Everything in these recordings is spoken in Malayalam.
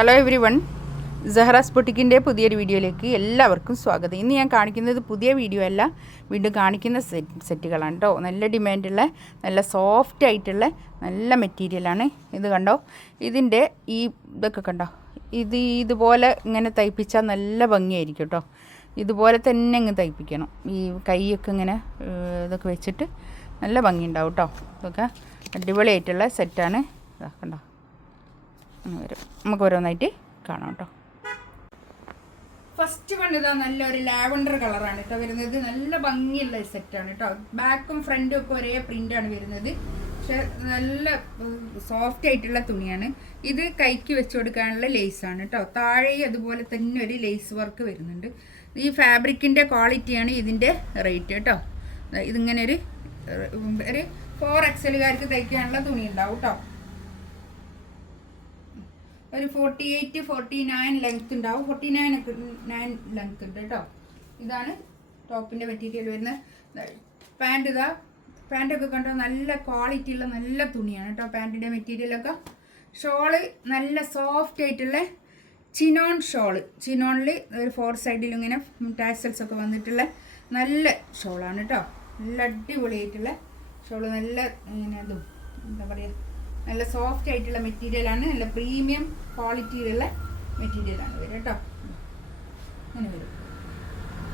ഹലോ എവരി വൺ, സഹറാസ് ബൊട്ടിക്കിൻ്റെ പുതിയൊരു വീഡിയോയിലേക്ക് എല്ലാവർക്കും സ്വാഗതം. ഇന്ന് ഞാൻ കാണിക്കുന്നത് പുതിയ വീഡിയോ അല്ല, വീണ്ടും കാണിക്കുന്ന സെറ്റുകളാണ് കേട്ടോ. നല്ല ഡിമാൻഡുള്ള നല്ല സോഫ്റ്റ് ആയിട്ടുള്ള നല്ല മെറ്റീരിയലാണ്. ഇത് കണ്ടോ, ഇതിൻ്റെ ഈ ഇതൊക്കെ കണ്ടോ, ഇതുപോലെ ഇങ്ങനെ തയ്പ്പിച്ചാൽ നല്ല ഭംഗിയായിരിക്കും കേട്ടോ. ഇതുപോലെ തന്നെ ഇങ്ങ് തയ്പ്പിക്കണം. ഈ കൈയൊക്കെ ഇങ്ങനെ ഇതൊക്കെ വെച്ചിട്ട് നല്ല ഭംഗി ഉണ്ടാവും കേട്ടോ. ഇതൊക്കെ അടിപൊളിയായിട്ടുള്ള സെറ്റാണ്. ഇതാ കണ്ടോ, വരും. നമുക്ക് ഓരോന്നായിട്ട് കാണാം കേട്ടോ. ഫസ്റ്റ് വൺ ഇതാ നല്ലൊരു ലാവൻഡർ കളറാണ് കേട്ടോ വരുന്നത്. നല്ല ഭംഗിയുള്ള സെറ്റാണ് കേട്ടോ. ബാക്കും ഫ്രണ്ടും ഒക്കെ ഒരേ പ്രിൻ്റാണ് വരുന്നത്. പക്ഷെ നല്ല സോഫ്റ്റ് ആയിട്ടുള്ള തുണിയാണ്. ഇത് കൈക്ക് വെച്ച് കൊടുക്കാനുള്ള ലേസാണ് കേട്ടോ. താഴെ അതുപോലെ തന്നെ ഒരു ലേസ് വർക്ക് വരുന്നുണ്ട്. ഈ ഫാബ്രിക്കിൻ്റെ ക്വാളിറ്റിയാണ് ഇതിൻ്റെ റേറ്റ് കേട്ടോ. ഇതിങ്ങനെ ഒരു 4XL തയ്ക്കാനുള്ള തുണി ഉണ്ടാവും കേട്ടോ. ഒരു 48-49 ലെങ്ത് ഉണ്ടാവും. 49 ലെങ്ത് ഉണ്ട് കേട്ടോ. ഇതാണ് ടോപ്പിൻ്റെ മെറ്റീരിയൽ വരുന്നത്. പാൻറ് ഇതാ, പാൻറ്റൊക്കെ കണ്ടോ നല്ല ക്വാളിറ്റി ഉള്ള നല്ല തുണിയാണ് കേട്ടോ പാൻറ്റിൻ്റെ മെറ്റീരിയലൊക്കെ. ഷോള് നല്ല സോഫ്റ്റ് ആയിട്ടുള്ള ചിനോൺ ഷോള്. ചിനോണിൽ ഒരു 4 സൈഡിലും ഇങ്ങനെ ടാസൽസ് ഒക്കെ വന്നിട്ടുള്ള നല്ല ഷോളാണ് കേട്ടോ. നല്ല അടിപൊളിയായിട്ടുള്ള ഷോള്. നല്ല ഇങ്ങനെ അതും എന്താ പറയുക, നല്ല സോഫ്റ്റ് ആയിട്ടുള്ള മെറ്റീരിയലാണ്. നല്ല പ്രീമിയം ക്വാളിറ്റിയിലുള്ള മെറ്റീരിയലാണ് വരും കേട്ടോ. അങ്ങനെ വരും.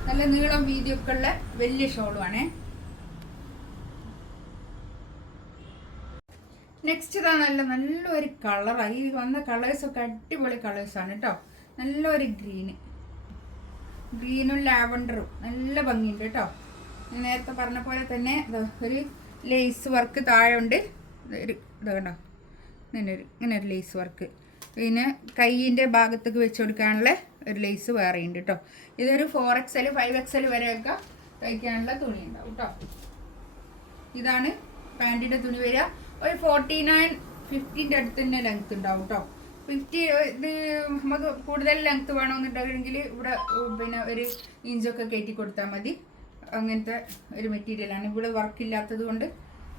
നല്ല നീളം വീതിയൊക്കെ ഉള്ള വലിയ ഷോളുമാണ്. നെക്സ്റ്റ് ഇതാ നല്ലൊരു കളറാണ്. ഈ വന്ന കളേഴ്സൊക്കെ അടിപൊളി കളേഴ്സാണ് കേട്ടോ. നല്ലൊരു ഗ്രീനും ലാവൻഡറും നല്ല ഭംഗിയുണ്ട് കേട്ടോ. നേരത്തെ പറഞ്ഞ പോലെ തന്നെ ഒരു ലേസ് വർക്ക് താഴെ ഉണ്ട്. ഒരു ഇത് കണ്ടോ, ഇങ്ങനെ ഒരു ലേസ് വർക്ക്. പിന്നെ കൈയിൻ്റെ ഭാഗത്തേക്ക് വെച്ച് കൊടുക്കാനുള്ള ഒരു ലേസ് വേറെ ഉണ്ട് കേട്ടോ. ഇതൊരു 4XL 5XL വരെയൊക്കെ തയ്ക്കാനുള്ള തുണി ഉണ്ടാവും കേട്ടോ. ഇതാണ് പാൻറ്റിൻ്റെ തുണി വരിക. ഒരു 49-50 അടുത്ത് തന്നെ ലെങ്ത് ഉണ്ടാവും കേട്ടോ. 50 ഇത് നമുക്ക് കൂടുതൽ ലെങ്ത് വേണമെന്നുണ്ടെങ്കിൽ ഇവിടെ പിന്നെ ഒരു ഇഞ്ചൊക്കെ കയറ്റി കൊടുത്താൽ മതി. അങ്ങനത്തെ ഒരു മെറ്റീരിയലാണ്. ഇവിടെ വർക്കില്ലാത്തത് കൊണ്ട്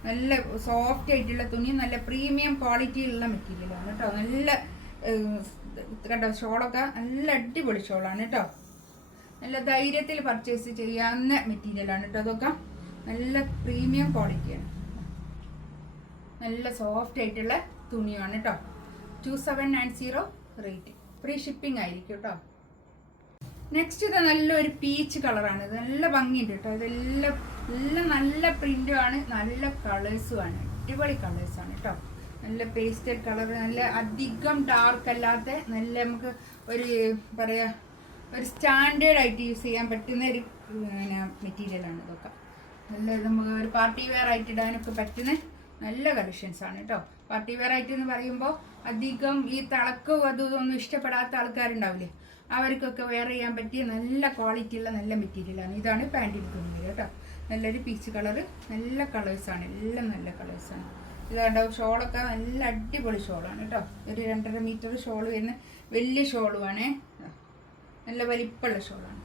നല്ല സോഫ്റ്റ് ആയിട്ടുള്ള തുണി, നല്ല പ്രീമിയം ക്വാളിറ്റിയിലുള്ള മെറ്റീരിയലാണ് കേട്ടോ. നല്ല കേട്ടോ, ഷോളൊക്കെ നല്ല അടിപൊളി ഷോളാണ് കേട്ടോ. നല്ല ധൈര്യത്തിൽ പർച്ചേസ് ചെയ്യാവുന്ന മെറ്റീരിയലാണ് കേട്ടോ. അതൊക്കെ നല്ല പ്രീമിയം ക്വാളിറ്റിയാണ്. നല്ല സോഫ്റ്റ് ആയിട്ടുള്ള തുണിയാണ് കേട്ടോ. 2790 റേറ്റ്. ഫ്രീ ഷിപ്പിംഗ് ആയിരിക്കും കേട്ടോ. നെക്സ്റ്റ് ഇത് നല്ലൊരു പീച്ച് കളറാണ്. ഇത് നല്ല ഭംഗിയുണ്ട് കേട്ടോ. ഇതെല്ലാം നല്ല പ്രിന്റുമാണ്, നല്ല കളേഴ്സുമാണ്. അടിപൊളി കളേഴ്സാണ് കേട്ടോ. നല്ല പേസ്റ്റൽ കളർ, നല്ല അധികം ഡാർക്ക് അല്ലാത്ത നല്ല നമുക്ക് ഒരു പറയാ ഒരു സ്റ്റാൻഡേർഡ് ആയിട്ട് യൂസ് ചെയ്യാൻ പറ്റുന്ന ഒരു മെറ്റീരിയലാണ് ഇതൊക്കെ. നല്ല നമുക്ക് ഒരു പാർട്ടി വെയർ ആയിട്ട് ഇടാനൊക്കെ പറ്റുന്ന നല്ല കളക്ഷൻസാണ് കേട്ടോ. പാർട്ടി വെയർ ആയിട്ട് എന്ന് പറയുമ്പോൾ അധികം ഈ തിളക്കവും അതൊന്നും ഇഷ്ടപ്പെടാത്ത ആൾക്കാരുണ്ടാവില്ലേ, അവർക്കൊക്കെ വെയർ ചെയ്യാൻ പറ്റിയ നല്ല ക്വാളിറ്റി ഉള്ള നല്ല മെറ്റീരിയലാണ്. ഇതാണ് പാൻറ്റിൽ തുണി കേട്ടോ. നല്ലൊരു പീച്ച് കളറ്, നല്ല കളേഴ്സാണ്, എല്ലാം നല്ല കളേഴ്സാണ്. ഇതുണ്ടാവും. ഷോളൊക്കെ നല്ല അടിപൊളി ഷോളാണ് കേട്ടോ. ഒരു 2.5 മീറ്റർ ഷോള് വരുന്ന വലിയ ഷോളുമാണേ. നല്ല വലിപ്പമുള്ള ഷോളാണ്.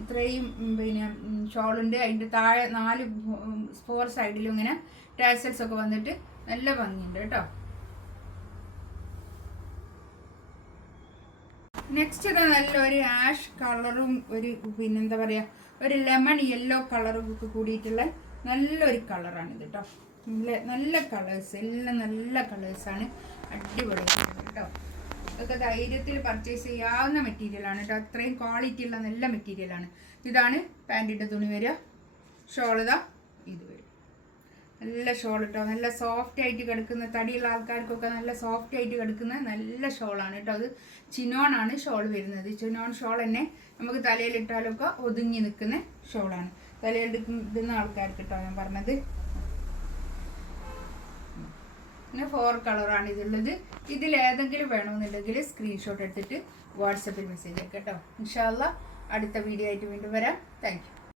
ഇത്രയും പിന്നെ ഷോളുണ്ട്. അതിൻ്റെ താഴെ 4 സൈഡിലും ഇങ്ങനെ ടാസൽസ് ഒക്കെ വന്നിട്ട് നല്ല ഭംഗിയുണ്ട് കേട്ടോ. നെക്സ്റ്റ് ഇതാ നല്ലൊരു ആഷ് കളറും ഒരു പിന്നെന്താ പറയുക, ഒരു ലെമൺ യെല്ലോ കളറും ഒക്കെ കൂടിയിട്ടുള്ള നല്ലൊരു കളറാണിത് കേട്ടോ. നല്ല കളേഴ്സ്, എല്ലാം നല്ല കളേഴ്സാണ്. അടിപൊളി കേട്ടോ. ഇതൊക്കെ ധൈര്യത്തിൽ പർച്ചേസ് ചെയ്യാവുന്ന മെറ്റീരിയലാണ് കേട്ടോ. അത്രയും ക്വാളിറ്റി ഉള്ള നല്ല മെറ്റീരിയലാണ്. ഇതാണ് പാൻറ്റിൻ്റെ തുണി വരിക. ഷോളിതാ ഇത് വരും. നല്ല ഷോൾ കേട്ടോ. നല്ല സോഫ്റ്റ് ആയിട്ട് കിടക്കുന്ന, തടിയുള്ള ആൾക്കാർക്കൊക്കെ നല്ല സോഫ്റ്റ് ആയിട്ട് കിടക്കുന്ന നല്ല ഷോളാണ് കേട്ടോ. അത് ചിനോണാണ് ഷോൾ വരുന്നത്. ചിനോൺ ഷോൾ തന്നെ നമുക്ക് തലയിലിട്ടാലൊക്കെ ഒതുങ്ങി നിൽക്കുന്ന ഷോളാണ്. തലയിലിടുന്ന ആൾക്കാർക്ക് കേട്ടോ ഞാൻ പറഞ്ഞത്. പിന്നെ 4 കളറാണ് ഇതുള്ളത്. ഇതിലേതെങ്കിലും വേണമെന്നുണ്ടെങ്കിൽ സ്ക്രീൻഷോട്ട് എടുത്തിട്ട് വാട്സപ്പിൽ മെസ്സേജ് അയക്കാം കേട്ടോ. ഇൻഷാ അല്ലാഹ് അടുത്ത വീഡിയോ ആയിട്ട് വീണ്ടും വരാം. Thank you.